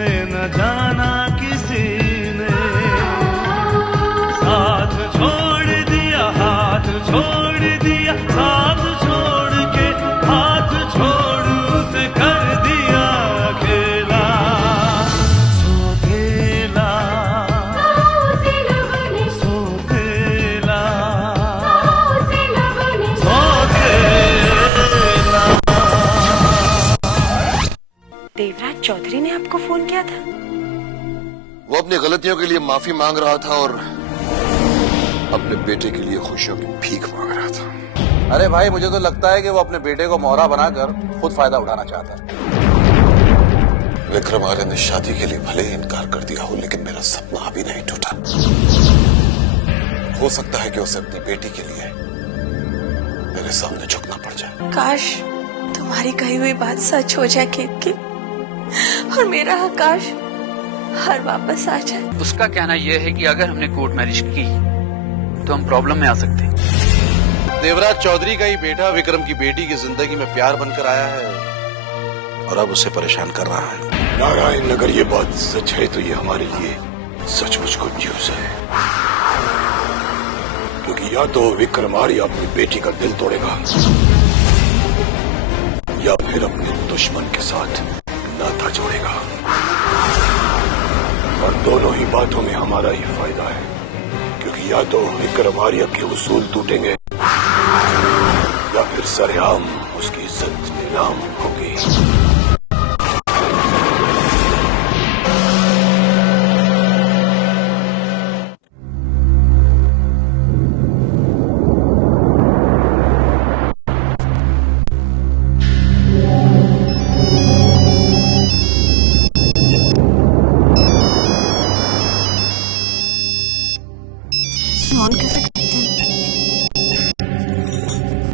ने न जाना किसी ने साथ छोड़ दिया, हाथ छोड़ दिया, साथ छोड़ के हाथ छोड़ उसे कर दिया अकेला, सोतेला सोतेला सोतेला। देवराज चौधरी ने आपको फोन किया था? वो अपनी गलतियों के लिए माफी मांग रहा था और अपने बेटे के लिए खुशियों की भीख मांग रहा था। अरे भाई, मुझे तो लगता है कि वो अपने बेटे को मोहरा बनाकर खुद फायदा उठाना चाहता है। विक्रम आर्य ने शादी के लिए भले ही इनकार कर दिया हो, लेकिन मेरा सपना अभी नहीं टूटा। हो सकता है कि उसे अपनी बेटी के लिए मेरे सामने झुकना पड़ जाए। काश तुम्हारी कही हुई बात सच हो जाए केत की, और मेरा आकाश हर वापस आ जाए। उसका कहना यह है कि अगर हमने कोर्ट मैरिज की तो हम प्रॉब्लम में आ सकते हैं। देवराज चौधरी का ही बेटा विक्रम की बेटी की जिंदगी में प्यार बनकर आया है और अब उसे परेशान कर रहा है। नारायण, अगर ये बात सच है तो ये हमारे लिए सचमुच गुड न्यूज है, क्योंकि या तो विक्रम आर्य अपनी बेटी का दिल तोड़ेगा या फिर अपने दुश्मन के साथ नाता जोड़ेगा, और दोनों ही बातों में हमारा ही फायदा है, क्योंकि या तो विक्रम आर्य के उसूल टूटेंगे या फिर सरेआम उसकी इज्जत नीलाम होगी।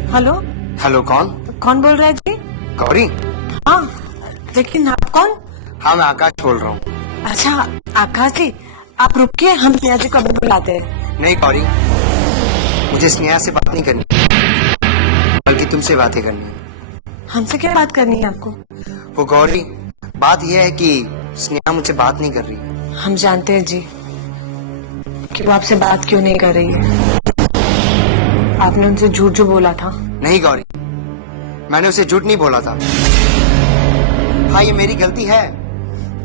हेलो हेलो, कौन कौन बोल रहा है जी? गौरी? हाँ, लेकिन आप कौन? हाँ, मैं आकाश बोल रहा हूँ। अच्छा आकाश जी, आप रुकिए, हम स्नेहा जी को अभी बुलाते हैं। नहीं गौरी, मुझे स्नेहा से बात नहीं करनी, बल्कि तुमसे बातें करनी है। हमसे क्या बात करनी है आपको? वो गौरी, बात यह है कि स्नेहा मुझसे बात नहीं कर रही। हम जानते हैं जी कि वो आपसे बात क्यों नहीं कर रही है। आपने उनसे झूठ जो बोला था। नहीं गौरी, मैंने उसे झूठ नहीं बोला था। हाँ, ये मेरी गलती है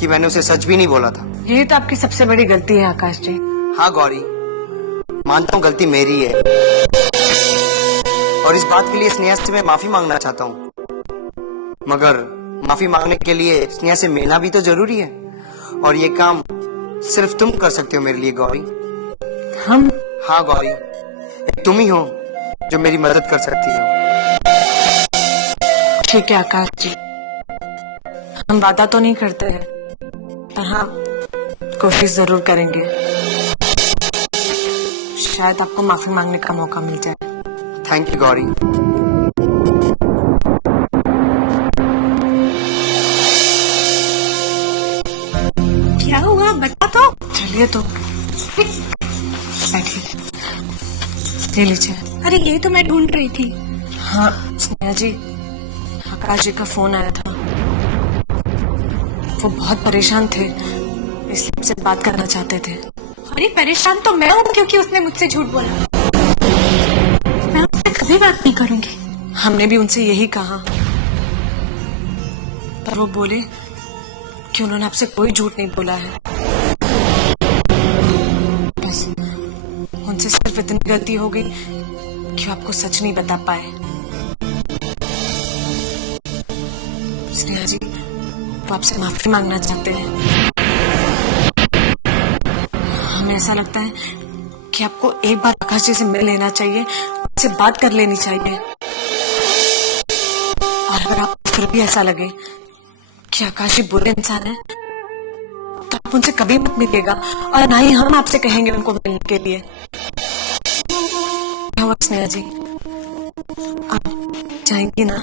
कि मैंने उसे सच भी नहीं बोला था। ये तो आपकी सबसे बड़ी गलती है आकाश जी। हाँ गौरी, मानता हूँ गलती मेरी है, और इस बात के लिए स्नेहा से मैं माफी मांगना चाहता हूँ, मगर माफी मांगने के लिए स्नेहा से मिलना भी तो जरूरी है, और ये काम सिर्फ तुम कर सकते हो मेरे लिए गौरी। हम? हाँ गौरी, एक तुम ही हो जो मेरी मदद कर सकती हो। ठीक है आकाश जी, हम वादा तो नहीं करते हैं, पर हाँ कोशिश जरूर करेंगे। शायद आपको माफी मांगने का मौका मिल जाए। Thank you Gauri. क्या हुआ बता तो। चलिए तो बैठिए, ले लीजिए। अरे ये तो मैं ढूंढ रही थी। हाँ स्नेहा जी, आकाश जी का फोन आया था, वो बहुत परेशान थे, इसलिए मुझसे बात करना चाहते थे। अरे परेशान तो मैं हूँ, क्योंकि उसने मुझसे झूठ बोला। मैं उससे कभी बात नहीं करूंगी। हमने भी उनसे यही कहा, पर वो बोले कि उन्होंने आपसे कोई झूठ नहीं बोला है, बस उनसे सिर्फ इतनी गलती हो गई कि वो आपको सच नहीं बता पाए। स्नेहा जी, वो आपसे माफी मांगना चाहते हैं। हमें ऐसा लगता है कि आपको एक बार आकाश जी से मिल लेना चाहिए, उनसे बात कर लेनी चाहिए, और अगर आपको फिर भी ऐसा लगे कि आकाश जी बुरे इंसान है, तो आप उनसे कभी मत मिलिएगा, और ना ही हम आपसे कहेंगे उनको मिलने के लिए। क्या हुआ स्नेहा जी, आप जाएंगी ना?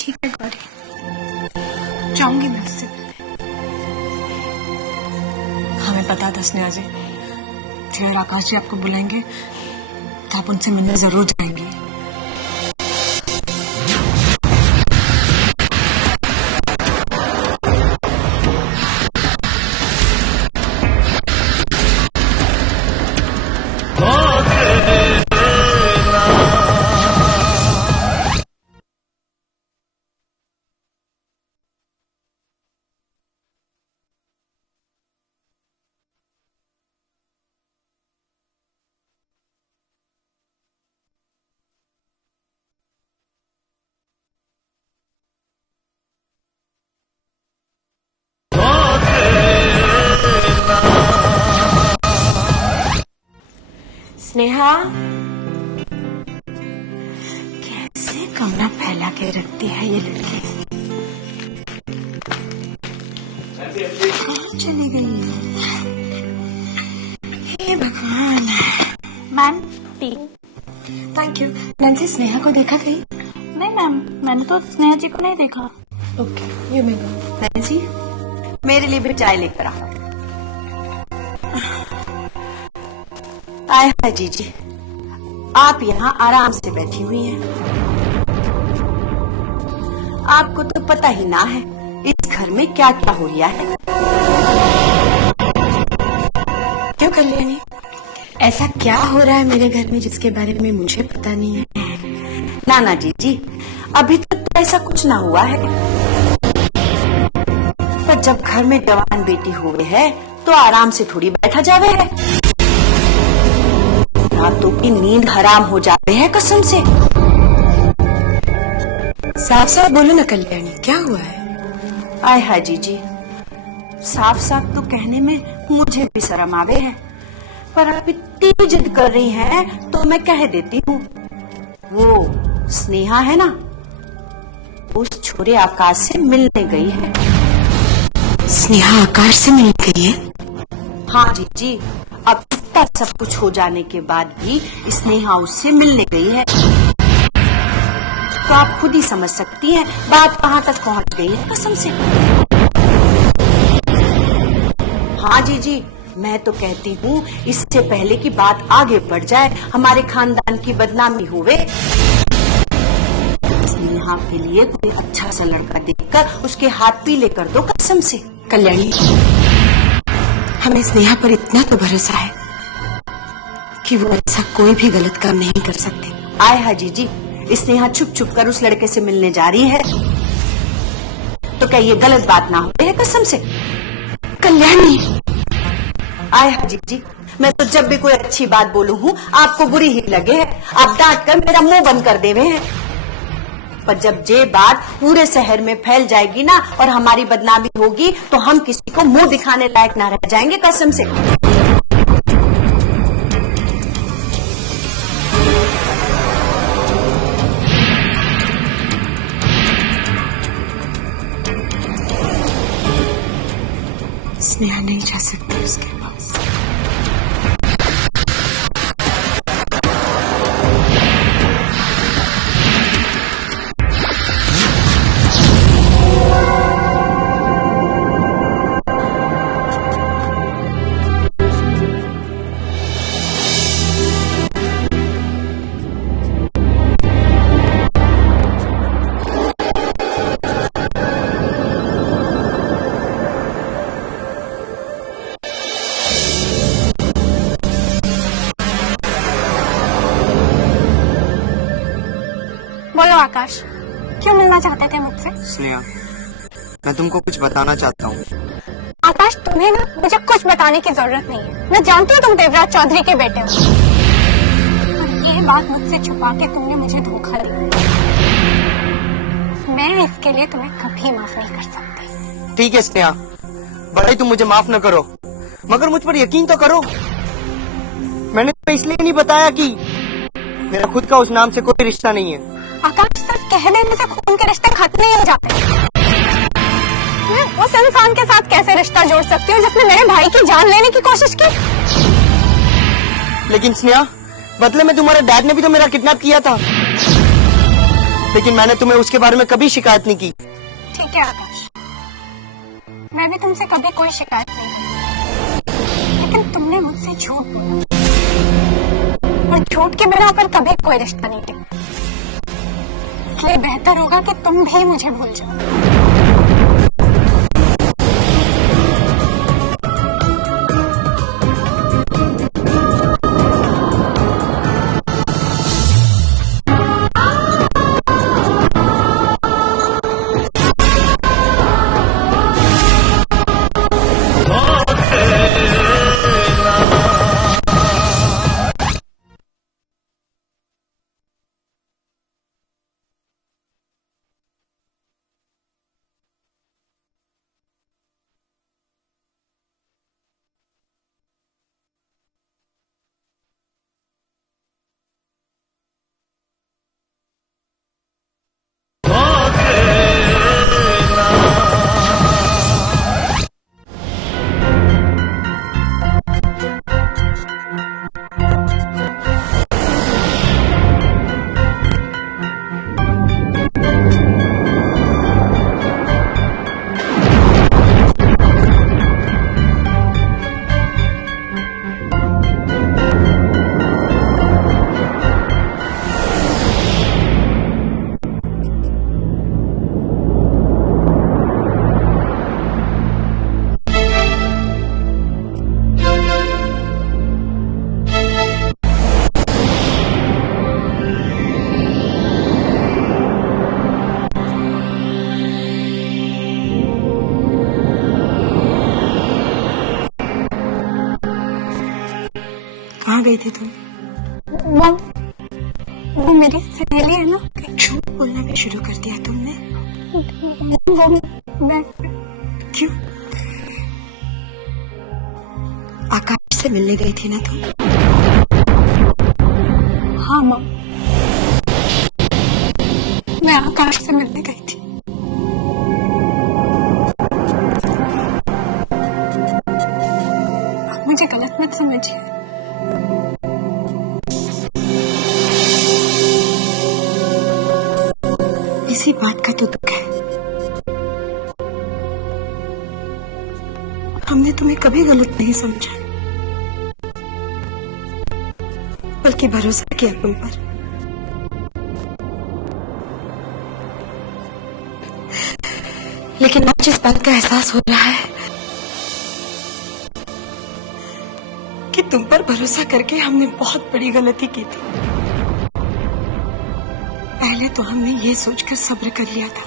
ठीक है गौरी, जाऊंगी मैं उससे। हमें पता था स्नेहा जी, फिर आकाश जी आपको बुलाएंगे तो आप उनसे मिलने जरूर जाएंगी। के रखती है ये लड़की। कहाँ चली गई? हे भगवान। Ma'am T. Thank you. Nancy Sneha को देखा कहीं? नहीं मैम, मैंने तो स्नेहा जी को नहीं देखा। Okay, you may go. Nancy, मेरे लिए भी चाय लेकर आओ। आए हाय जीजी, आप यहाँ आराम से बैठी हुई हैं। आपको तो पता ही ना है इस घर में क्या क्या हो रहा है। क्यों कल्याणी, ऐसा क्या हो रहा है मेरे घर में जिसके बारे में मुझे पता नहीं है? ना ना जीजी, अभी तक तो ऐसा कुछ ना हुआ है, पर जब घर में जवान बेटी हुए है तो आराम से थोड़ी बैठा जावे है। रातों की नींद हराम हो जाते हैं कसम से। साफ साफ बोलो ना कल्याणी, क्या हुआ है? आय हाय जीजी, साफ साफ तो कहने में मुझे भी शर्म आवे है, पर आप इतनी जिद कर रही हैं तो मैं कह देती हूँ। वो स्नेहा है ना, उस छोरे आकाश से मिलने गई है। स्नेहा आकाश से मिल गई है? हाँ जीजी, अब इतना सब कुछ हो जाने के बाद भी स्नेहा उससे मिलने गई है, तो आप खुद ही समझ सकती हैं बात कहाँ तक पहुँच गई है कसम से। हाँ जीजी, मैं तो कहती हूँ इससे पहले कि बात आगे बढ़ जाए, हमारे खानदान की बदनामी होवे, स्नेहा के लिए कोई अच्छा सा लड़का देखकर उसके हाथ पीले कर दो कसम से। कल्याणी, हमें स्नेहा पर इतना तो भरोसा है कि वो ऐसा कोई भी गलत काम नहीं कर सकते। आए हाय जीजी, स्नेहा छुप छुप कर उस लड़के से मिलने जा रही है, तो क्या ये गलत बात ना हो रही है कसम से? कल्याणी, आए हाय जीजी, मैं तो जब भी कोई अच्छी बात बोलू हूँ आपको बुरी ही लगे है, आप डांट कर मेरा मुंह बंद कर देवे हैं। पर जब ये बात पूरे शहर में फैल जाएगी ना और हमारी बदनामी होगी तो हम किसी को मुंह दिखाने लायक ना रह जाएंगे कसम से। स्नेहा नहीं जा सकती उसके पास। बोलो आकाश, क्यों मिलना चाहते थे मुझसे? स्नेहा, मैं तुमको कुछ बताना चाहता हूँ। आकाश, तुम्हें ना मुझे कुछ बताने की जरूरत नहीं है। मैं जानती हूँ तुम देवराज चौधरी के बेटे हो, और ये बात मुझसे छुपा के तुमने मुझे धोखा दिया। मैं इसके लिए तुम्हें कभी माफ नहीं कर सकती। ठीक है स्नेहा, बड़े तुम मुझे माफ न करो, मगर मुझ पर यकीन तो करो। मैंने तुम्हें इसलिए नहीं बताया कि मेरा खुद का उस नाम से कोई रिश्ता नहीं है। आकाश, सिर्फ कह देने से खून के रिश्ते खत्म नहीं हो जाते। मैं उस इंसान के साथ कैसे रिश्ता जोड़ सकती हूँ जिसने मेरे भाई की जान लेने की कोशिश की? लेकिन स्नेहा, बदले में तुम्हारे डैड ने भी तो मेरा किडनैप किया था, लेकिन मैंने तुम्हें उसके बारे में कभी शिकायत नहीं की। ठीक है आकाश, मैं भी तुमसे कभी कोई शिकायत नहीं की, लेकिन तुमने मुझसे झूठ बोला, और झूठ के बिना पर कभी कोई रिश्ता नहीं टिकता। इसलिए बेहतर होगा कि तुम भी मुझे भूल जाओ। गई थी तुम? वो मेरी सहेली है ना। झूठ बोलना भी शुरू कर दिया तुमने। वो मैं क्यों? आकाश से मिलने गई थी ना तुम? हाँ माँ, मैं आकाश से मिलने गई थी। आप मुझे गलत मत समझिए। इसी बात का तो दुख है। हमने तुम्हें कभी गलत नहीं समझा, बल्कि भरोसा किया तुम पर। लेकिन आज इस बात का एहसास हो रहा है कि तुम पर भरोसा करके हमने बहुत बड़ी गलती की थी। पहले तो हमने ये सोचकर सब्र कर लिया था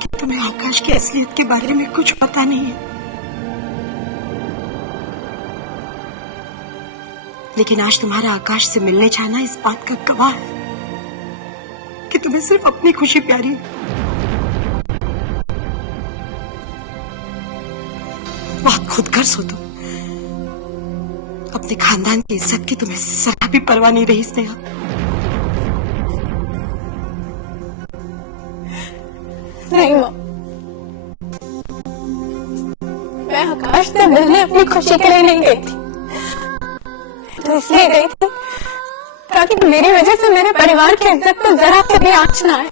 कि तुम्हें आकाश की असलियत के बारे में कुछ पता नहीं है, लेकिन आज तुम्हारा आकाश से मिलने जाना इस बात का गवाह है कि तुम्हें सिर्फ अपनी खुशी प्यारी है। बहुत खुदगर्ज हो तुम। अपने खानदान की इज्जत की तुम्हें जरा भी परवाह नहीं रही स्नेहा। नहीं माँ, मैं आकाश से मिलने अपनी खुशी के लिए नहीं गई थी। तो इसलिए गई थी ताकि मेरी वजह से मेरे परिवार की इज्जत को जरा से भी आंच ना आए,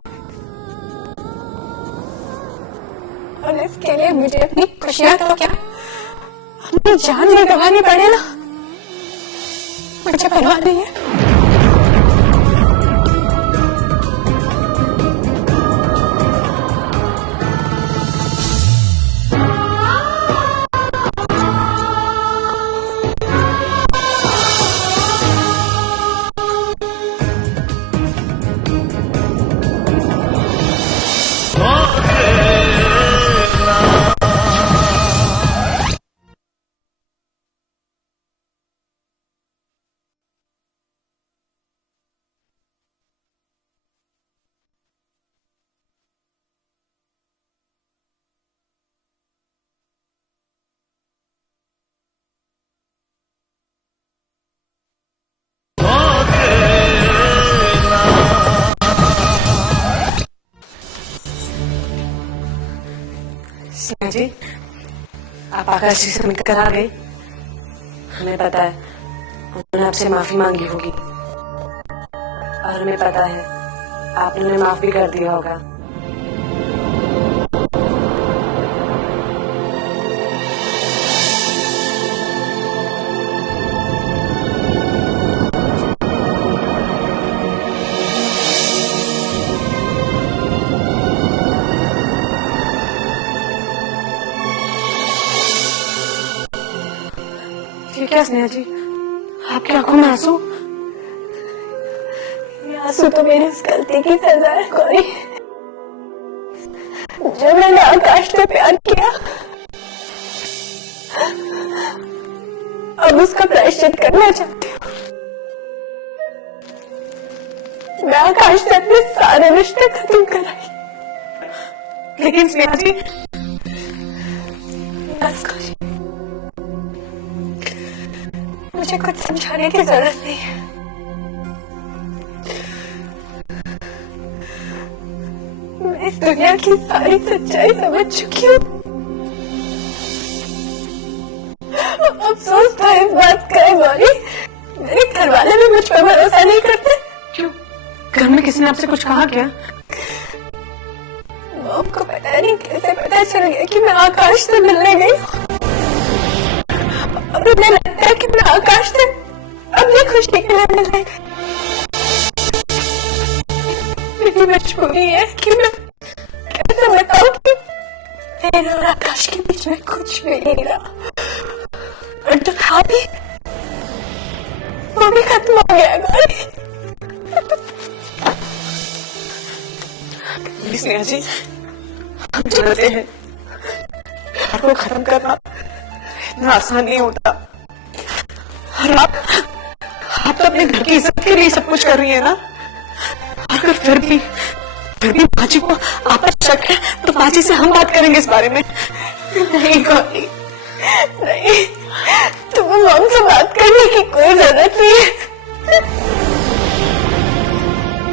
और इसके लिए मुझे अपनी खुशियां तो क्या, अपनी जान भी गंवानी पड़े ना, मुझे परवाह नहीं है। स्नेहा जी, आप आकाश जी से मिलकर आ गए। हमें पता है उन्होंने आपसे माफी मांगी होगी, और हमें पता है आपने उन्हें माफ भी कर दिया होगा। ये क्या स्नेहा जी, आपकी आंखों में आंसू? ये आंसू तो मेरी उस गलती की सजा है गौरी। जब मैंने आकाश से प्यार किया, अब उसका प्रायश्चित करना चाहती हूँ। मैं आकाश से अपने सारे रिश्ते खत्म कराई। लेकिन स्नेहा जी, बस गौरी, मुझे कुछ समझाने की जरूरत नहीं है। मैं इस दुनिया की सारी सच्चाई समझ चुकी हूँ। अफसोस तो इस बात का है गौरी, मेरे घर वाले भी मुझ पर भरोसा नहीं करते। क्यों? घर में किसी ने आपसे कुछ कहा क्या? मॉम को पता नहीं कैसे पता चल गया कि मैं आकाश से मिलने गई हूँ, और उन्हें लगता है कि मैं आकाश से अपनी खुशी के लिए मिलने गई। मेरी मजबूरी है कि मैं कैसे बताऊं कि मेरे और आकाश के बीच में कुछ भी नहीं रहा, और जो था भी वो भी खत्म हो गया गौरी। स्नेहा जी, हम जानते हैं प्यार को खत्म करना इतना आसान नहीं होता, और आप तो अपने घर की इज्जत के लिए सब कुछ कर रही है ना। अगर फिर भी माँ जी को आप पर शक है तो माँ जी से हम बात करेंगे इस बारे में। नहीं गौरी, नहीं, तुम्हें हमसे बात करने की कोई जरूरत नहीं है।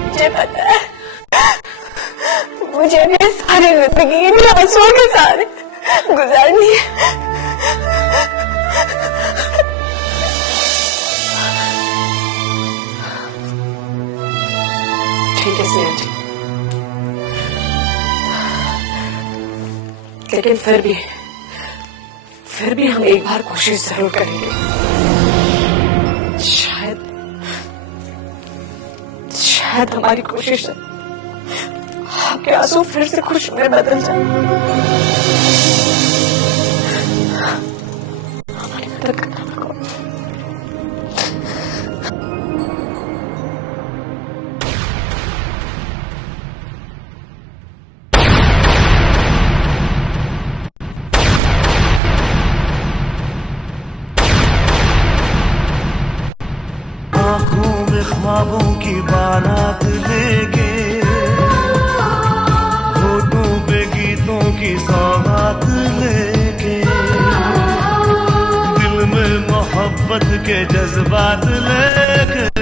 मुझे पता है, मुझे भी सारी जिंदगी इन आंसुओं के साथ गुजारनी है। ठीक है स्नेहा जी, लेकिन फिर भी हम एक बार कोशिश जरूर करेंगे। शायद हमारी कोशिश से आपके आंसू फिर से खुश में बदल जाए। हमारी मदद करना होगा। आँखों में ख्वाबों की बारात लेके, होठों पे गीतों की सौगात लेके, दिल में मोहब्बत के जज्बात लेके